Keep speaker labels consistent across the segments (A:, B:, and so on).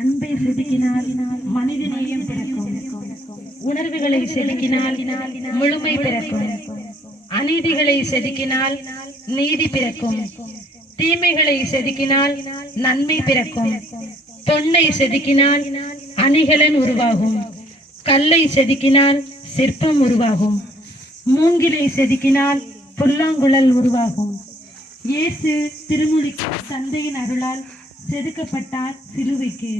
A: அன்பை செதுக்கினால் மனித நேயம் பிறக்கும். உணர்வுகளை செதுக்கினால் முழுமை பிறக்கும். அநீதிகளை செதுக்கினால் நீதி பிறக்கும். தீமைகளை செதுக்கினால் நன்மை பிறக்கும். பொன்னை செதுக்கினால் அணிகலன் உருவாகும். கல்லை செதுக்கினால் சிற்பம் உருவாகும். மூங்கிலை செதுக்கினால் புல்லாங்குழல் உருவாகும். இயேசு திருமுழிக்கு தந்தையின் அருளால் செதுக்கப்பட்டார் சிலுவைக்கு.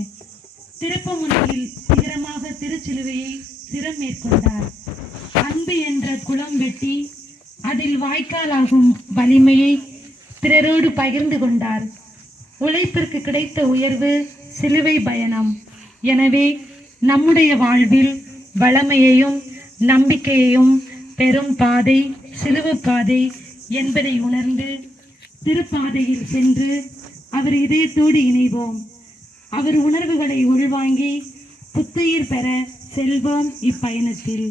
A: திருப்பமுனையில் சிகரமாக திருச்சிலுவையை சிரம் மேற்கொண்டார். அன்பு என்ற குளம் வெட்டி அதில் வாய்க்காலாகும் வலிமையை பிறரோடு பகிர்ந்து கொண்டார். உழைப்பிற்கு கிடைத்த உயர்வு சிலுவை பயணம். எனவே நம்முடைய வாழ்வில் வளமையையும் நம்பிக்கையையும் பெரும் பாதை சிலுவை பாதை என்பதை உணர்ந்து திருப்பாதையில் சென்று அவர் இதயத்தோடு இணைவோம். அவர் உணர்வுகளை உள்வாங்கி புத்துயிர் பெற செல்வோம் இப்பயணத்தில்.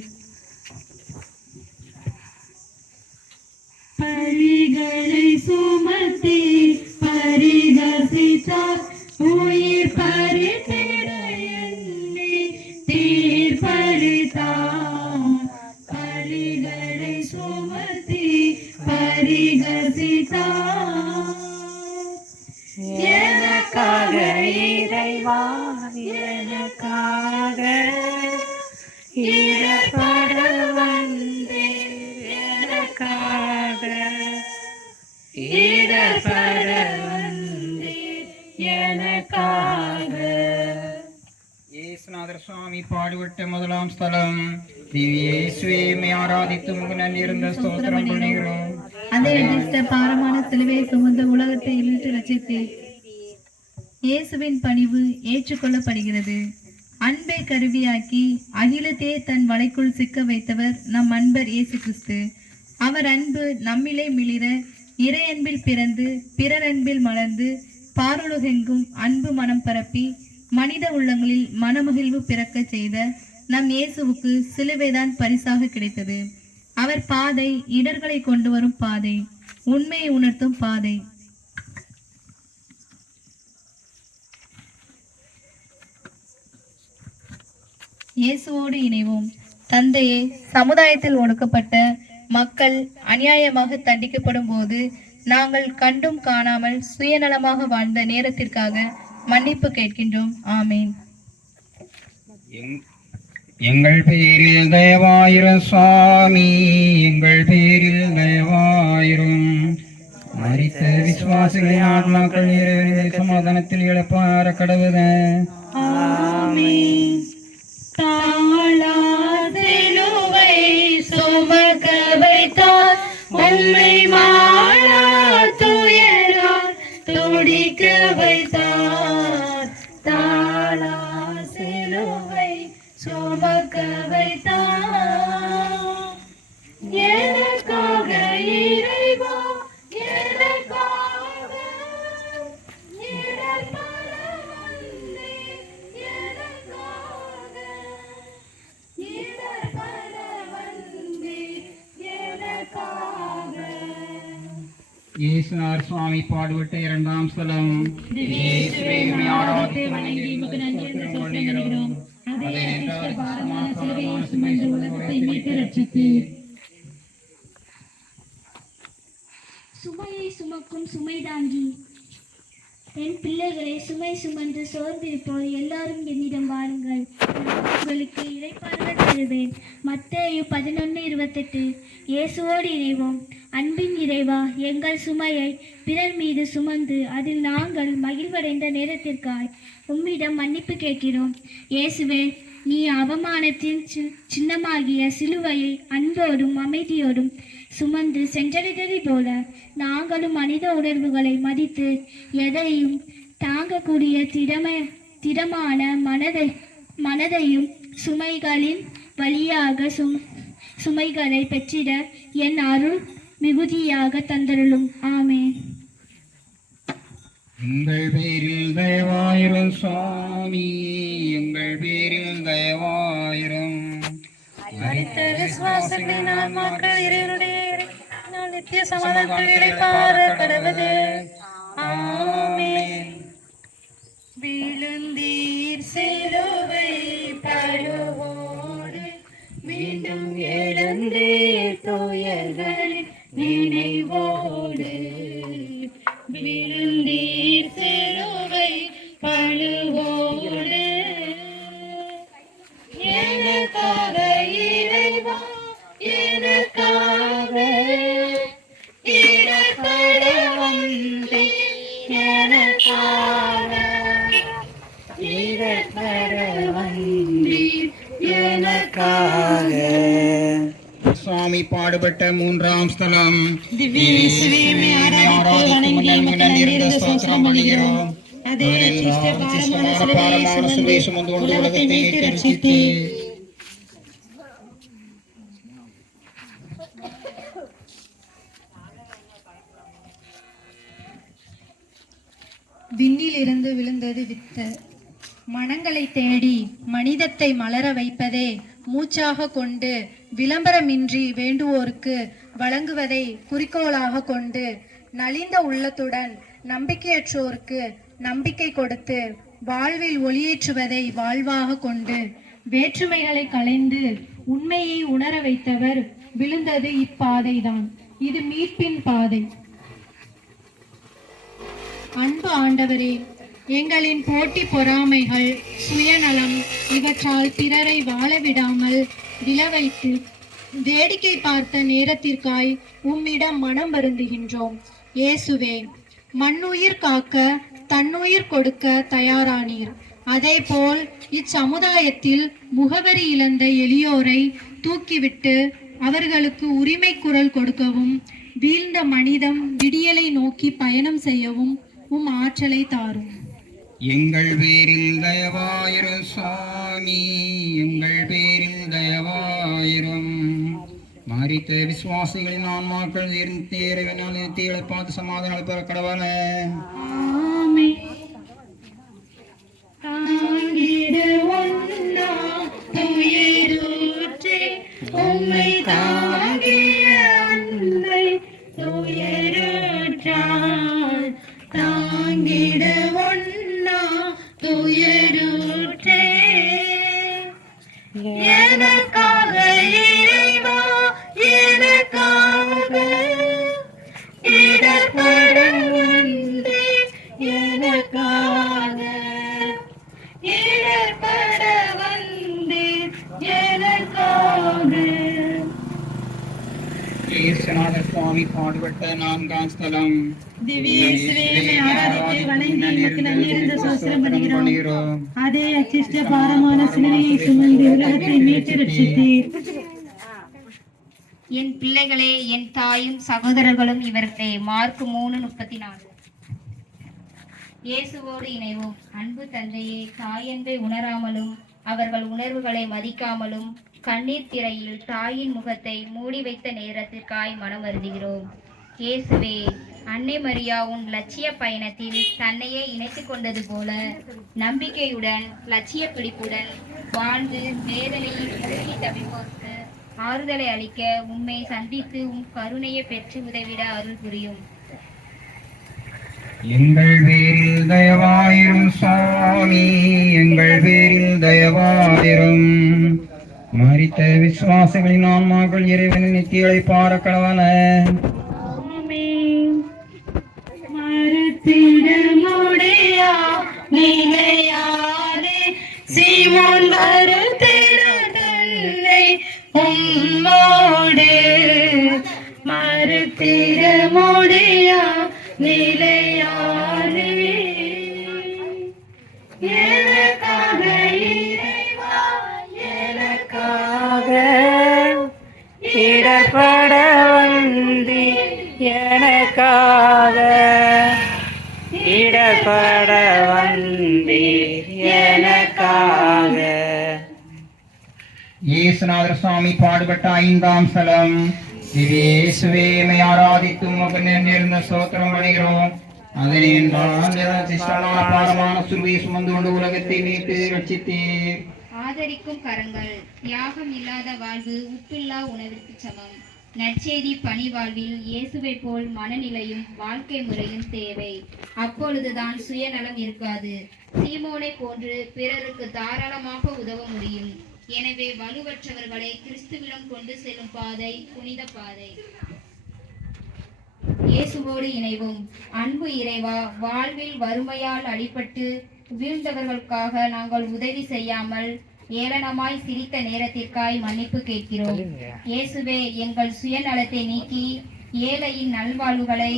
A: பழிகளை சுமத்தி பரிகசித்தார் உயிர் பறித்திட தீர்ப்பளித்தார்.
B: எனக்காக எனக்காக இடப்பட வந்தே எனக்காக எனக்காக.
C: ஏசுநாதர் சுவாமி பாடுபட்ட முதலாம் ஸ்தலம். திவ்யேசுவே ஆராதித்து முக இருந்த ஸ்தோத்திரம் பண்ணுகிறோம்.
D: அதே பாரமான சிலுவையை சுமந்து உலகத்தை இழுத்து ரசித்தேன் இயேசுவின் பணிவு ஏற்றுக்கொள்ளப்படுகிறது. அன்பை கருவியாக்கி அகிலத்தே தன் வலைக்குள் சிக்க வைத்தவர் நம் அன்பர் இயேசு கிறிஸ்து அவர் அன்பு நம்மிலே மிளிர இறை அன்பில் பிறந்து பிறர் அன்பில் மலர்ந்து பாருலகெங்கும் அன்பு மனம் பரப்பி மனித உள்ளங்களில் மனமகிழ்வு பிறக்கச் செய்த நம் இயேசுவுக்கு சிலுவைதான் பரிசாக கிடைத்தது. அவர் பாதை இடர்களை கொண்டு வரும் பாதை உண்மையை உணர்த்தும் பாதை. இயேசுவோடு இணைவோம். தந்தையே சமுதாயத்தில் ஒடுக்கப்பட்ட மக்கள் அநியாயமாக தண்டிக்கப்படும் போது நாங்கள் கண்டும் காணாமல் சுயநலமாக வாழ்ந்த நேரத்திற்காக மன்னிப்பு கேட்கின்றோம். ஆமேன்.
C: எங்- எங்கள் பேரில் தயவாயிரும் சுவாமி எங்கள் பேரில் தயவாயிரும். மரித்த விசுவாசிகளின் நிறைவேறிய சமாதானத்தில் இழப்பார கடவுத
D: தாழா சிலுவை சுமக்க வைத்தார்
C: உண்மை சமாதானமான சுமந்து உலகத்தை மீட்டு ரட்சித்தீர்
E: சுமையை சுமக்கும் சுமைதாங்கி என் பிள்ளைகளை சுமை சுமந்து சோர்ந்திருப்போர் எல்லாரும் என்னிடம் வாருங்கள். நான் உங்களுக்கு இளைப்பாறுதல் தருவேன். மத்தேயு பதினொன்று இருபத்தெட்டு. இயேசுவோடு இணைவோம். அன்பின் இறைவா எங்கள் சுமையை பிறர் மீது சுமந்து அதில் நாங்கள் மகிழ்வடைந்த நேரத்திற்காய் உம்மிடம் மன்னிப்பு கேட்கிறோம். இயேசுவே நீ அவமானத்தின் சி- சின்னமாகிய சிலுவையை அன்போடும் அமைதியோடும் சுமந்து சென்றடைந்ததை போல நாங்களும் மனித உணர்வுகளை மதித்து எதையும் தாங்கக்கூடிய திறமை திடமான மனதை மனதையும் சுமைகளின் வழியாக சும் சுமைகளை பெற்றிட என் அருள் மிகுதியாக தந்தருளும். ஆமென்.
C: எங்கள் பேரில் தயவாயிரும் சுவாமி எங்கள் பேரில் தயவாயிரும்.
B: இறைவனுடைய இறைவனால் நித்திய சமாதானத்திலே பார கடவுதே ஆமே
A: விழுந்தீர்
C: சிலுவை
B: பழுவோடு மீண்டும் எழுந்தே துயர்களின் நினைவோ உமக்கு நன்றியிருந்த ஸ்தோத்திரம் பண்ணுகிறோம். அதே ரட்சித்த பாரமான சிலுவையை சுமந்து உலகத்தை மீட்டு
F: விண்ணிலிருந்து விழுந்தது வித்து. மனங்களை தேடி மனிதத்தை மலர வைப்பதே மூச்சாக கொண்டு விளம்பரமின்றி வேண்டுவோருக்கு வழங்குவதை குறிக்கோளாக கொண்டு நலிந்த உள்ளத்துடன் நம்பிக்கையற்றோருக்கு நம்பிக்கை கொடுத்து வாழ்வில் ஒளியேற்றுவதை வாழ்வாக கொண்டு வேற்றுமைகளை களைந்து உண்மையை உணர வைத்தவர் விழுந்தது இப்பாதைதான். இது மீட்பின் பாதை. அன்பு ஆண்டவரே எங்களின் போட்டி பொறாமைகள் சுயநலம் இவற்றால் பிறரை வாழ விடாமல் விழவைத்து வேடிக்கை பார்த்த நேரத்திற்காய் உம்மிடம் மனம் வருந்துகின்றோம். இயேசுவே மண்ணுயிர் காக்க தன்னுயிர் கொடுக்க தயாரானீர். அதேபோல் இச்சமுதாயத்தில் முகவரி இழந்த எளியோரை தூக்கிவிட்டு அவர்களுக்கு உரிமை குரல் கொடுக்கவும் வீழ்ந்த மனிதம் விடியலை நோக்கி பயணம் செய்யவும் உம் ஆற்றலை தாரும்.
C: எங்கள் பேரில் தயவாயிரும் சுவாமி எங்கள் பேரில் தயவாயிரும். மறித்த விசுவாசிகளின் ஆன்மாக்கள் தேரவினால் தீழை பார்த்து சமாதானம் பெற கடவுள.
A: உம்மை தாங்கிய
G: முப்பத்தி நாலு இயேசுவோடு இணைவோம். அன்பு தந்தையே தாயன்பை உணராமலும் அவர்கள் உணர்வுகளை மதிக்காமலும் கண்ணீர் திரையில் தாயின் முகத்தை மூடி வைத்த நேரத்திற்காய் மனம் வருந்துகிறோம். இயேசுவே அன்னை மரியா உன் லட்சிய பயணத்தில் தன்னையே இணைத்துக் கொண்டது போல நம்பிக்கையுடன் லட்சிய பிடிப்புடன் வாழ்ந்து வேதனையில் மூழ்கி தவிப்போருக்கு ஆறுதலை அளிக்க உம்மை சந்தித்து உன் கருணையை பெற்று உதவிட அருள் புரியும்.
C: எங்கள் பேரில் தயவாயிரும் சுவாமி எங்கள் பேரில் தயவாயிரும். மறித்த விசுவாசிகளின் ஆன்மாக்கள் இறைவன் நித்தியலை பாரக்கடவன. கடவன
A: சீமோன் மறுத்திட தன்னை உம்மோடு. மறுத்திட முடியா? எனக்காக இறைவா எனக்காக இடப்பட வந்தி எனக்காக இடப்பட வந்தி எனக்காக.
C: இயேசுநாதர் சுவாமி பாடுபட்ட ஐந்தாம் ஸ்தலம் இயேசுவேமை ஆராதித்து உமக்கு நேர்ந்த சோத்திரம் அடைகிறோம் அதனை சிஷ்டமான பாரமான சுருவை சுமந்து கொண்டு உலகத்தை மீட்டு ரட்சித்தீர்.
G: ஆதரிக்கும் கரங்கள் தியாகம் இல்லாத வாழ்வு உப்பில்லா உணவிற்கு சமம். நற்செய்தி பணி வாழ்வில் இயேசுவை போல் மனநிலையும் வாழ்க்கை முறையும் தேவை. அப்பொழுதுதான் சுயநலம் இருக்காது. சீமோனை போன்று பிறருக்கு தாராளமாக உதவ முடியும். எனவே வலுவற்றவர்களை கிறிஸ்துவிடம் கொண்டு செல்லும் பாதை புனித பாதை. இயேசுவோடு இணைவும். அன்பு இறைவா வாழ்வில் வறுமையால் அடிபட்டு வீழ்ந்தவர்களுக்காக நாங்கள் உதவி செய்யாமல் ஏளனமாய் சிரித்த நேரத்திற்காய் மன்னிப்பு கேட்கிறோம். இயேசுவே எங்கள் சுயநலத்தை நீக்கி ஏழையின் நல்வாழ்வுகளை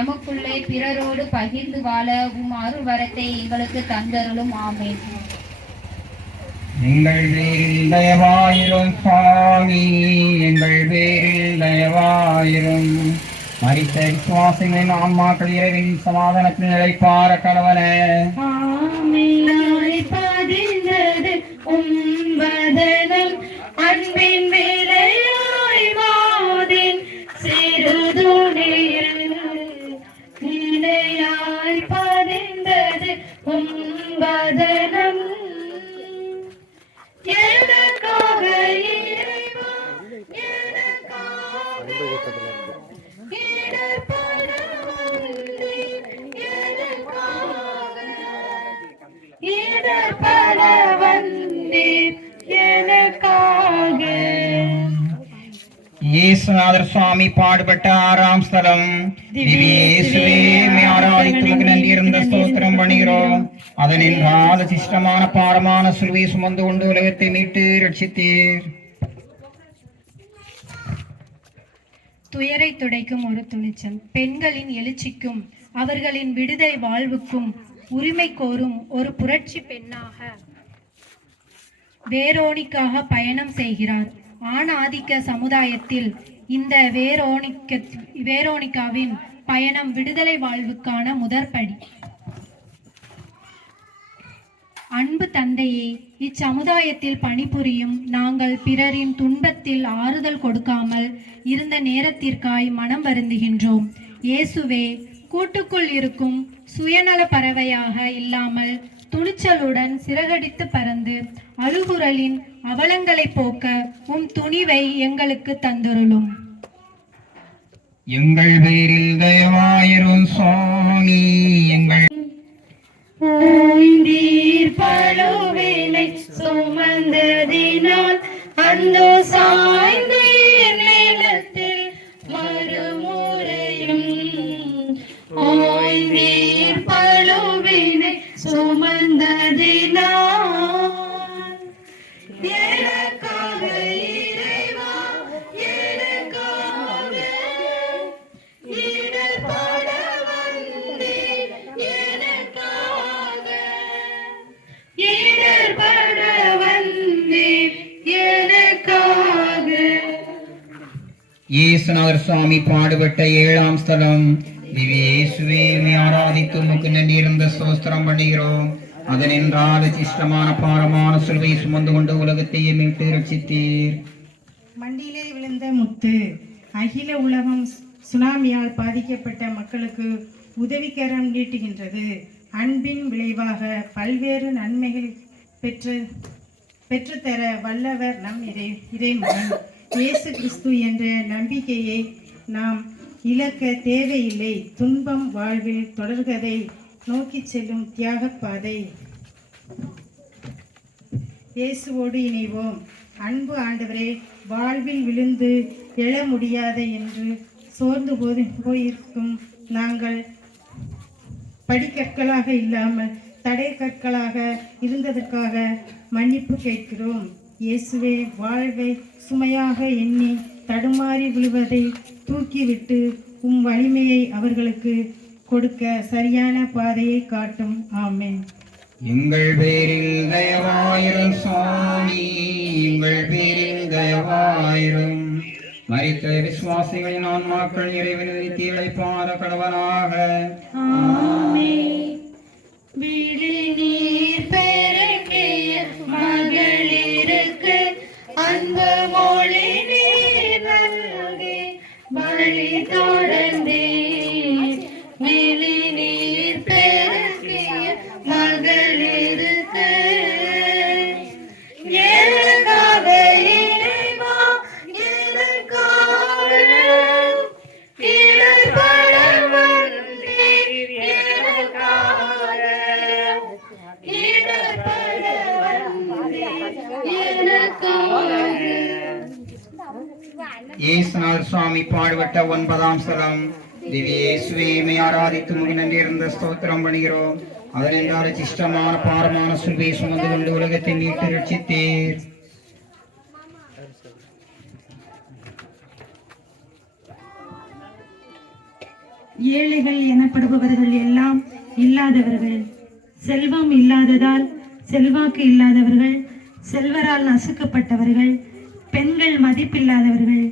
G: எமக்குள்ளே பிறரோடு பகிர்ந்து வாழ உம் அருள் வரத்தை எங்களுக்கு தந்தருளும். ஆமேன்.
C: எங்கள் பேரில் தயவாயிரும் சுவாமி எங்கள் பேரில் தயவாயிரும். மறித்த விசுவாசங்களின் ஆன்மாக்கள் இரவின் சமாதானத்தில் நிலைப்பார கலவன
A: ஆமினாய் பதிந்தது உம்பதனம் அன்பின் வேலையாய் வாதின். சிறுதுணியில் நிலையாய் பதிந்தது உம்பதனம்
C: இயேசுநாதர் சுவாமி பாடுபட்ட ஆறாம் ஸ்தலம். நன்றி இருந்த ஸ்தோத்திரம் பண்ணுகிறோம். சிஷ்டமான பாரமான சுலுவை சுமந்து கொண்டு உலகத்தை மீட்டு ரட்சித்தீர்.
F: துயரை துடைக்கும் ஒரு துணிச்சல் பெண்களின் எழுச்சிக்கும் அவர்களின் விடுதலை வாழ்வுக்கும் உரிமை கோரும் ஒரு புரட்சி பெண்ணாக வேரோனிக்காக பயணம் செய்கிறார். ஆணாதிக்க சமுதாயத்தில் இந்த வேரோனிக்க வேரோனிக்காவின் பயணம் விடுதலை வாழ்வுக்கான முதற்படி. அன்பு தந்தையே இச்சமுதாயத்தில் பணிபுரியும் நாங்கள் பிறரின் துன்பத்தில் ஆறுதல் கொடுக்காமல் இருந்த நேரத்திற்காய் மனம் வருந்துகின்றோம். இயேசுவே கூட்டுக்குள் இருக்கும் சுயநல பறவையாக இல்லாமல் துணிச்சலுடன் சிறகடித்து பறந்து அழுகுரலின் அவலங்களை போக்க உம் துணிவை எங்களுக்கு தந்துருளும்.
C: எங்கள் பேரில் தயவாயிரும் சுவாமி எங்கள்
A: ஓய்ந்தீர் பழுவினை சுமந்ததினால் அந்தோ சாய்ந்தீர் நிலத்தில் மறுமுறையும் பழுவினை சுமந்ததினால் எனக்காக இறைவா எனக்காக இடர்பட வந்தீர் எனக்காக இடர்பட வந்தீர் எனக்காக
C: இயேசுநாதர் சுவாமி பாடுபட்ட ஏழாம் ஸ்தலம். திவ்யேசுவே உம்மை ஆராதித்து உமக்கு நன்றி இருந்த சோஸ்திரம் பண்ணுகிறோம். அதனின்றால் சிஷ்டமான பாரமான சுலுவை சுமந்து கொண்டு உலகத்தையே மீட்டு ரட்சித்தீர்
H: மண்டியிலே விழுந்த முத்து அகில உலகம் சுனாமியால் பாதிக்கப்பட்ட மக்களுக்கு உதவிக்கரம் நீட்டுகின்றது. அன்பின் விளைவாக பல்வேறு நன்மைகள் பெற்று பெற்றுத்தர வல்லவர் நம் இறை இறைமகன். இயேசு கிறிஸ்து என்ற நம்பிக்கையை நாம் இழக்க தேவையில்லை. துன்பம் வாழ்வில் தொடர்கதை. நோக்கிச் செல்லும் தியாகப்பாதை. இயேசுவோடு இணைவோம். அன்பு ஆண்டவரே வாழ்வில் விழுந்து எழ முடியாத என்று சோர்ந்து போது போயிருக்கும் நாங்கள் படிக்கற்களாக இல்லாமல் தடை கற்களாக இருந்ததற்காக மன்னிப்பு கேட்கிறோம். இயேசுவே வாழ்வை சுமையாக எண்ணி தடுமாறி விழுவதை தூக்கிவிட்டு உம் வலிமையை அவர்களுக்கு கொடுக்க சரியான பாதையை காட்டும். ஆமென்.
C: எங்கள் பேரில் தயவாயிரும் சுவாமி எங்கள் பேரில் தயவாயிரும். மரித்த விசுவாசிகளின் ஆன்மாக்கள் இறைவனை தீழைப்பாத கடவனாக.
A: மகளிருக்கு அன்பு மொழி வழி
C: ஒன்பதாம் ஸ்தலம் திவ்ய இயேசுவை ஆராதித்து முடி இருந்த ஸ்தோத்திரம் பண்ணுகிறோம். அதனென்றால் சிஷ்டமான பாரமான சுல்வை சுமந்து கொண்டு உலகத்தை மீட்டு ரட்சித்தீர்
A: ஏழைகள் எனப்படுபவர்கள் எல்லாம் இல்லாதவர்கள். செல்வம் இல்லாததால் செல்வாக்கு இல்லாதவர்கள் செல்வரால் நசுக்கப்பட்டவர்கள் பெண்கள் மதிப்பில்லாதவர்கள்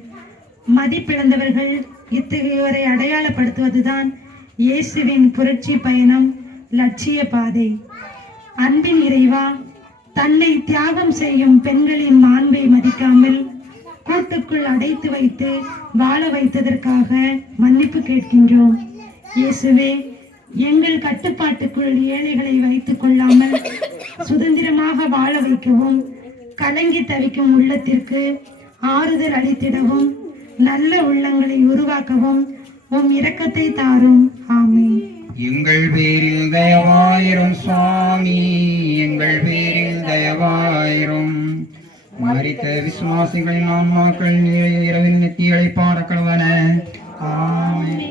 A: மதிப்பிழந்தவர்கள் இத்தகையோரை அடையாளப்படுத்துவதுதான் இயேசுவின் புரட்சி பயணம் லட்சிய பாதை. அன்பின் இறைவா தன்னை தியாகம் செய்யும் பெண்களின் மாண்பை மதிக்காமல் கூட்டுக்குள் அடைத்து வைத்து வாழ வைத்ததற்காக மன்னிப்பு கேட்கின்றோம். இயேசுவே எங்கள் கட்டுப்பாட்டுக்குள் ஏழைகளை வைத்துக் கொள்ளாமல் சுதந்திரமாக வாழ வைக்கவும் கலங்கி தவிக்கும் உள்ளத்திற்கு ஆறுதல் அளித்திடவும் நல்ல உள்ளங்களை உருவாக்கவும் உம் இரக்கத்தை தாரும். ஆமென்.
C: எங்கள் பேரில் தயவாயிரும் சுவாமி எங்கள் பேரில் தயவாயிரும். மறித்த விசுவாசிகளின் ஆன்மாக்கள் இரவில் நித்தியலை பார்க்கணுவன ஆமென்.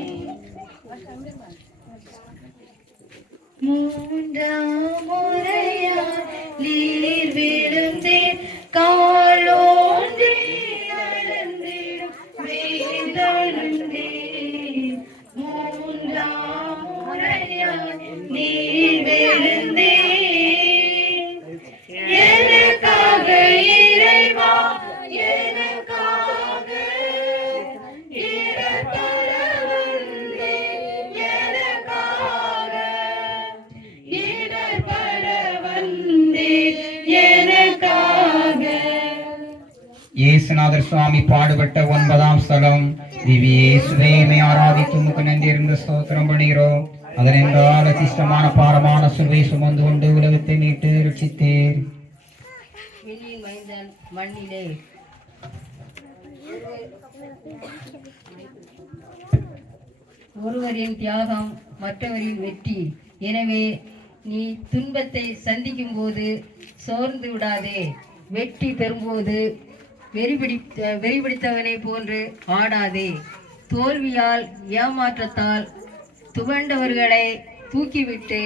D: மூன்றாம் முறையாய்
C: பாடுபட்ட ஒன்பதாம் ஸ்தலம். திவ்ய இயேசுவேமை ஆராதித்து முக்கு நன்றி இருந்து ஸ்தோத்திரம் பண்ணுகிறோம். அதனென்றால் அதிஷ்டமான பாரமான சுவை சுமந்து கொண்டு உலகத்தை மீட்டு ரட்சித்தீர்.
I: மண்ணிலே ஒருவரின் தியாகம் மற்றவரின் வெற்றி. எனவே நீ துன்பத்தை சந்திக்கும் போது சோர்ந்து விடாதே. வெற்றி பெறும்போது வெறிபிடித்த வெறிபிடித்தவனை போன்று ஆடாதே. தோல்வியால் ஏமாற்றத்தால் துவண்டவர்களை தூக்கிவிட்டு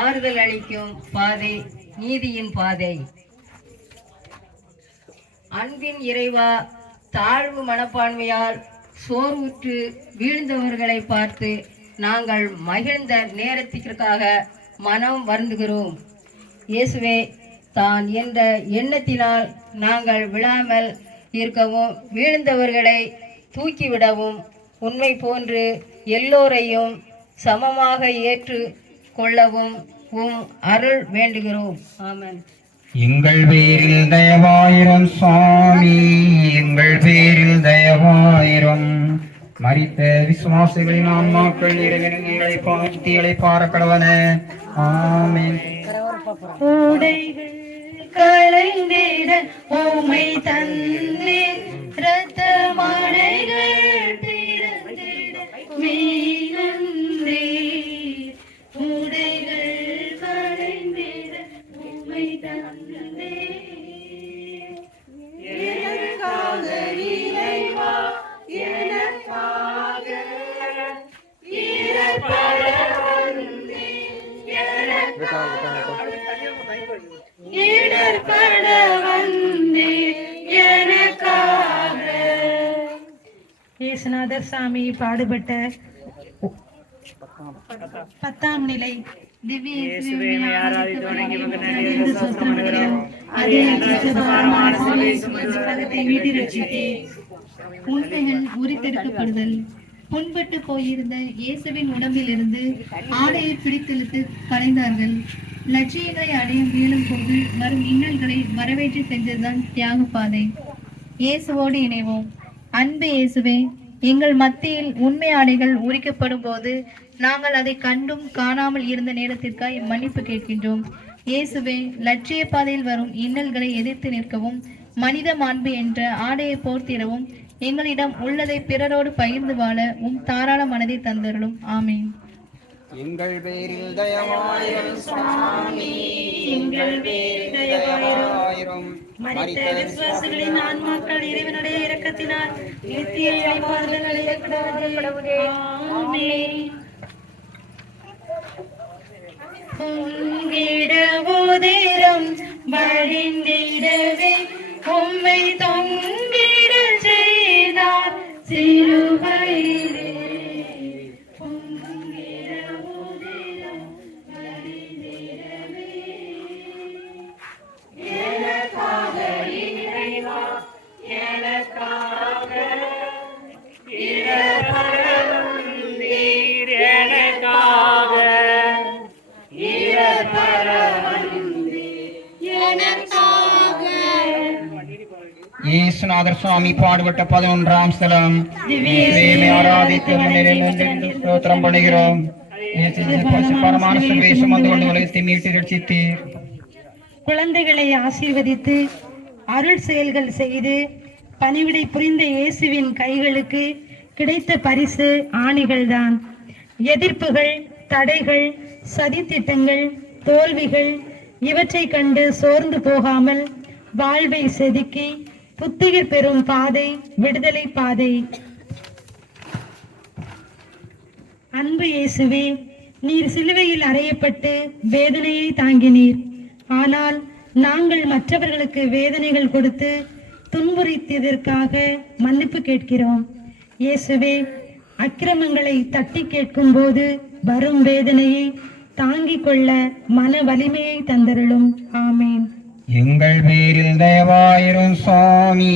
I: ஆறுதல் அளிக்கும் பாதை நீதியின் பாதை. அன்பின் இறைவா தாழ்வு மனப்பான்மையால் சோர்வுற்று வீழ்ந்தவர்களை பார்த்து நாங்கள் மகிழ்ந்த நேரத்திற்காக மனம் வருந்துகிறோம். இயேசுவே தான் என்ற எண்ணத்தினால் நாங்கள் விழாமல் இருக்கவும் வீழ்ந்தவர்களை தூக்கிவிடவும் உண்மை போன்று எல்லோரையும் சமமாக ஏற்று கொள்ளவும் உம் அருள் வேண்டுகிறோம். ஆமென்.
C: எங்கள் பேரில் தயவாயிரம் சுவாமி எங்கள் பேரில் தயவாயிரம். மறித்த விசுவாசிகளின் ஆன்மாக்கள் இறைவனை பார்த்திகளை பார்க்கடவன ஆமென்.
D: உடைகள் களைந்திட உமை தந்தே ரத்த மழைகள் திறந்திட மீனந்தே. உடைகள் களைந்திட உமை தந்தே எனக்காக இறைவா எனக்காக இறப்பட வந்தே இடர்பட வந்தே எனக்காக.
A: இயேசுநாதர் சாமி பாடுபட்ட பத்தாம் நிலை
D: உரித்தெடுக்கப்படுதல் புண்பட்டு போயிருந்த இயேசுவின் உடம்பிலிருந்து ஆடையை பிடித்தெழுத்து கலைந்தார்கள். லட்சியங்களை அடைய மேலும் போது வரும் இன்னல்களை வரவேற்றி சென்றதுதான் தியாக பாதை இயேசுவோடு இணைவோம். அன்பு இயேசுவே எங்கள் மத்தியில் உண்மை ஆடைகள் உரிக்கப்படும் போது நாங்கள் அதை கண்டும் காணாமல் இருந்த நேரத்திற்காய் மன்னிப்பு கேட்கின்றோம். இயேசுவே லட்சிய பாதையில் வரும் இன்னல்களை எதிர்த்து நிற்கவும் மனித மாண்பு என்ற ஆடையை போர்த்திடவும் எங்களிடம் உள்ளதை பிறரோடு பகிர்ந்து வாழ உம் தாராள மனதை தந்தருளும். ஆமேன்.
C: எங்கள் பேரில் தயவாயிரம் சுவாமி. எங்கள் பேரில் தயவாயிரம்.
A: மரித்த விசுவாசிகளின் ஆன்மாக்கள் இறைவனுடைய இரக்கத்தினால் நித்திய ஆமென். பொங்கிட உதிரம் வழிந்திடவே உம்மை தொங்கிட செய்தார். சிலுவையிலே
C: இயேசுநாதர் சுவாமி பாடுபட்ட பதினொன்றாம் ஸ்தலம். ஆராதித்து ஸ்தோத்திரம் பண்ணுகிறோம். பரமான கொண்டு உலகத்தை மீட்டு
A: குழந்தைகளை ஆசீர்வதித்து அருள் செயல்கள் செய்து பணிவிடை புரிந்த இயேசுவின் கைகளுக்கு கிடைத்த பரிசு ஆணிகள்தான். எதிர்ப்புகள் தடைகள் சதித்திட்டங்கள் தோல்விகள் இவற்றை கண்டு சோர்ந்து போகாமல் வாழ்வை செதுக்கி புத்துயிர் பெறும் பாதை விடுதலை பாதை. அன்பு இயேசுவே நீர் சிலுவையில் அறையப்பட்டு வேதனையை தாங்கினீர். ஆனால் நாங்கள் மற்றவர்களுக்கு வேதனைகள் கொடுத்து துன்புறுத்தியதற்காக மன்னிப்பு கேட்கிறோம். இயேசுவே அக்கிரமங்களை தட்டி கேட்கும் போது வரும் வேதனையை தாங்கிக் கொள்ள மன வலிமையை தந்தருளும். ஆமேன்.
C: எங்கள் பேரில் தயவாயிரும் சுவாமி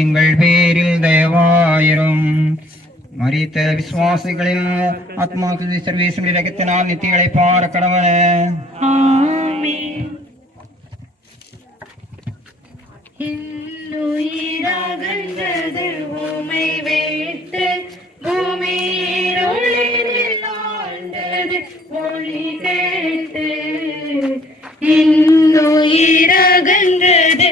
C: எங்கள் பேரில் தயவாயிரும். மறித்த விசுவாசிகளின் ஆத்மாக்கள் சர்வேசுடைய ரகத்தினால் நித்திகளை பார கடவுளே.
A: இன்னுயிராகின்றது உமை வைத்து பூமியிருளில் ஒளி கேட்டு இன்னுயிராகின்றது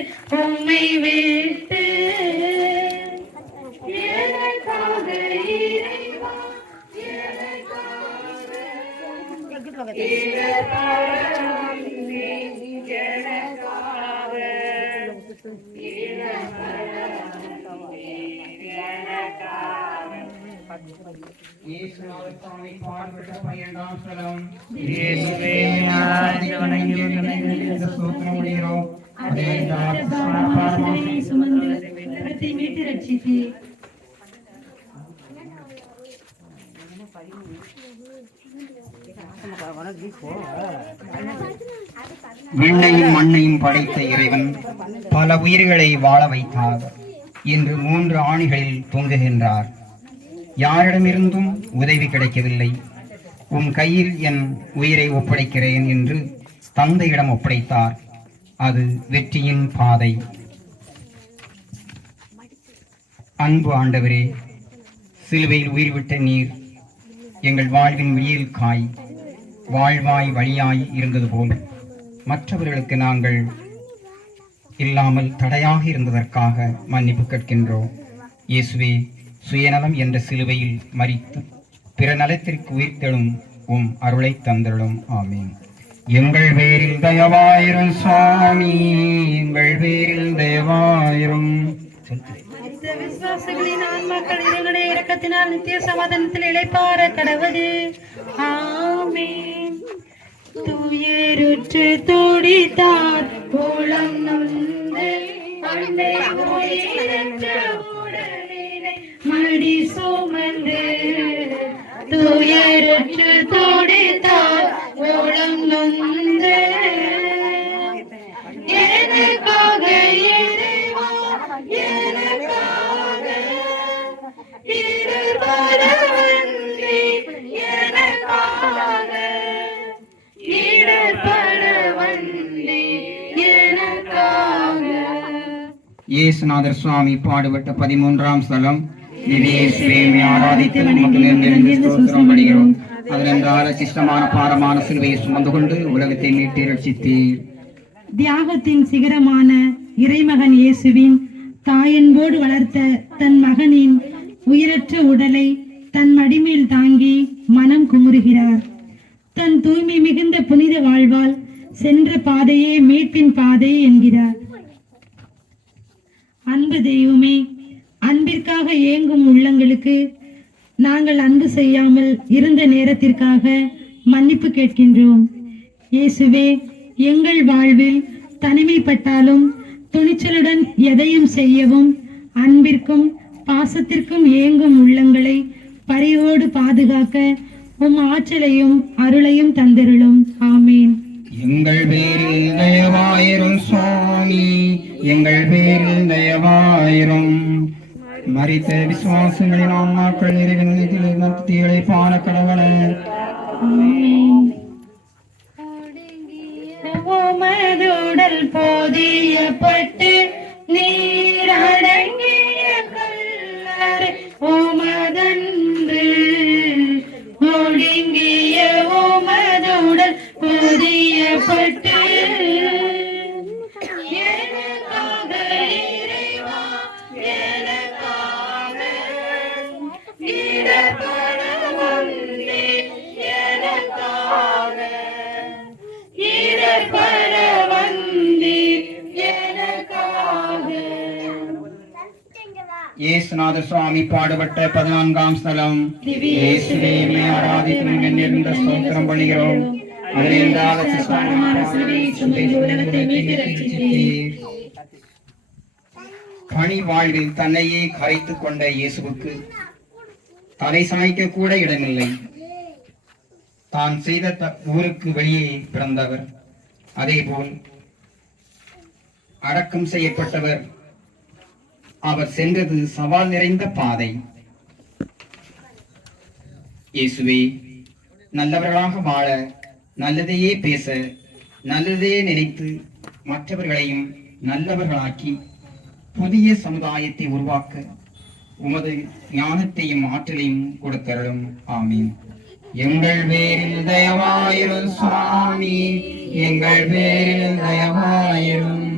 C: விண்ணையும் மண்ணையும் படைத்த இறைவன் பல உயிர்களை வாழ வைத்தார். இன்று மூன்று ஆணிகளில் தொங்குகின்றார். யாரிடமிருந்தும் உதவி கிடைக்கவில்லை. உன் கையில் என் உயிரை ஒப்படைக்கிறேன் என்று தந்தையிடம் ஒப்படைத்தார். அது வெற்றியின் பாதை. அன்பு ஆண்டவரே சிலுவையில் உயிர் விட்ட நீர் எங்கள் வாழ்வின் வெயில் காய் வாழ்வாய் வழியாய் இருந்தது போல். மற்றவர்களுக்கு நாங்கள் இல்லாமல் தடையாக இருந்ததற்காக மன்னிப்பு கேட்கின்றோம். இயேசுவே சுயநலம் என்ற சிலுவையில் மறித்து பிற நலத்திற்கு உயிர்த்தெழும் உம் அருளை தந்தருளும். ஆமீன். எங்கள் பேரில் தயவாயிரும் சுவாமி எங்கள் பேரில் தயவாயிரும்.
A: மரித்த விசுவாசிகளின் ஆன்மாக்கள் இறைவனுடைய இரக்கத்தினால் நித்திய சமாதானத்தில் இளைப்பாற கடவுளே ஆமென் துயருற்று துடித்தார் கோலம் நொந்து அன்பை மடி சுமந்து துயரற்று துடித்தார். நொந்து எனக்காக இறைவா எனக்காக எனக்காக இடர்பட எனக்காக
C: இயேசுநாதர் சுவாமி பாடுபட்ட பதிமூன்றாம் ஸ்தலம். சிஷ்டமான பாரமான சிலுவையை சுமந்து கொண்டு உலகத்தை மீட்டு ரட்சித்தீர்
A: தியாகத்தின் சிகரமான இறைமகன் இயேசுவின் தாயன்போடு வளர்த்த தன் மகனின் உயிரற்ற உடலை தன் மடிமேல் தாங்கி மனம் குமுறுகிறார். தன் தூய்மை மிகுந்த புனித வாழ்வால் சென்ற பாதையே மீட்பின் பாதை என்கிறார். அன்பு தெய்வமே அன்பிற்காக ஏங்கும் உள்ளங்களுக்கு நாங்கள் அன்பு செய்யாமல் இருந்த நேரத்திற்காக மன்னிப்பு கேட்கின்றோம். இயேசுவே எங்கள் வாழ்வில் தனிமைப்பட்டாலும் துணிச்சலுடன் எதையும் செய்யவும் அன்பிற்கும் பாசத்திற்கும் ஏங்கும் உள்ளங்களை பரிவோடு பாதுகாக்க உம் ஆற்றலையும் அருளையும் தந்திருளும். ஆமேன்.
C: எங்கள் பேரில் தயவாயிரும் சுவாமி எங்கள் பேரில் தயவாயிரும் மறித்த விசுவாசங்களின் ஆன்மாக்கள் இறைவனில் நடத்திகளை பான கடவுளே. இயேசுநாத சுவாமி பாடுபட்ட பதினான்காம் ஸ்தலம். இயேசுவே உம்மை ஆராதித்து முன்னிருந்த ஸ்தோத்திரம் பண்ணுகிறோம். பணி வாழ்வில் தன்னையே கரைத்துக் கொண்ட இயேசுவுக்கு தலை சாய்க்க கூட இடமில்லை. தான் செய்த ஊருக்கு வெளியே பிறந்தவர். அதேபோல் அடக்கம் செய்யப்பட்டவர் அவர் சென்றது சவால் நிறைந்த பாதை. இயேசுவே நல்லவர்களாக வாழ நல்லதையே பேச நல்லதையே நினைத்து மற்றவர்களையும் நல்லவர்களாக்கி புதிய சமுதாயத்தை உருவாக்க உமது ஞானத்தையும் ஆற்றலையும் கொடுத்தருளும். ஆமீன். எங்கள் பேரில் தயவாயிரும் சுவாமி எங்கள் பேரில் தயவாயிரும்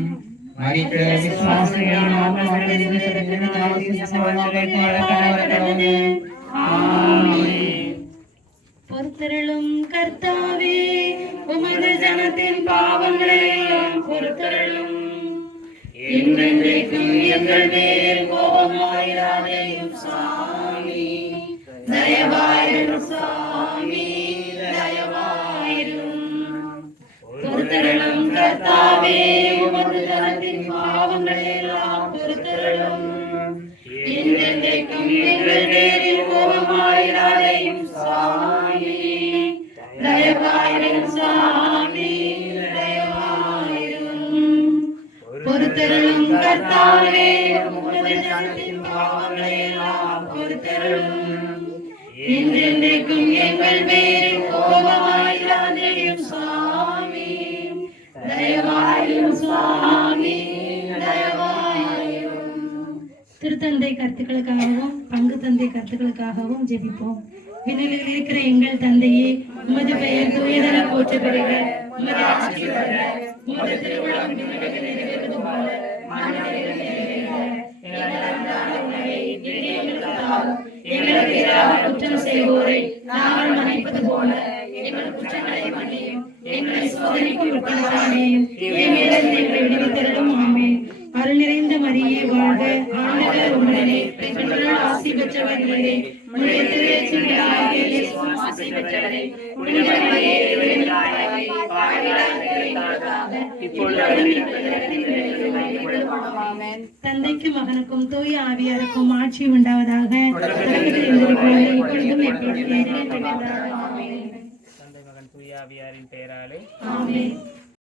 A: பொறுத்தருளும் கர்த்தாவே உமது ஜனத்தின் பாவங்களை பொறுத்தருளும் என்றென்றைக்கும் எங்கள் மேல் கோபமாயிராதையும் சாமி. தயவாயிரும் சாமி தயவாயிரும். பொறுத்தருளும் கர்த்தாவே பொறுத்தருளும் கர்த்தாவே உமது ஜனத்தின் பாவங்களை எல்லாம் பொறுத்தருளும் என்றென்றைக்கும் எங்கள் மேல் கோபமாயிராதேயும் சுவாமி தயவாயிரும் சுவாமி தயவாயிரும் திருத்தந்தை கருத்துக்களுக்காகவும் பங்கு தந்தை கருத்துக்களுக்காகவும் ஜெபிப்போம். விண்ணில் இருக்கிற எங்கள் தந்தையே உமது பெயர் துயதர போற்ற பெறுக உமது ஆட்சி வருக உமது திருவிழம் நிறைவேறுவது போல நிறைவேறுக. எங்கள் அன்றாட உணவை எங்களுக்கு தாரும். எங்களுக்கு எதிராக குற்றம் செய்வோரை நாங்கள் மன்னிப்பது போல எங்கள் குற்றங்களை மன்னியும் எங்களை சோதனைக்கு உட்படுத்தாதேயும் எங்களை அருள் நிறைந்த மரியே வாழ்க. ஆண்டவர் உடனே பெண்களுள் ஆசி பெற்றவர் நீரே தாயே, தந்தைக்கும் மகனுக்கும் தூய ஆவியாருக்கும் ஆட்சி உண்டாவதாக.
J: தந்தை மகன் தூயாவியாரின் பெயராலே
A: ஆமென்.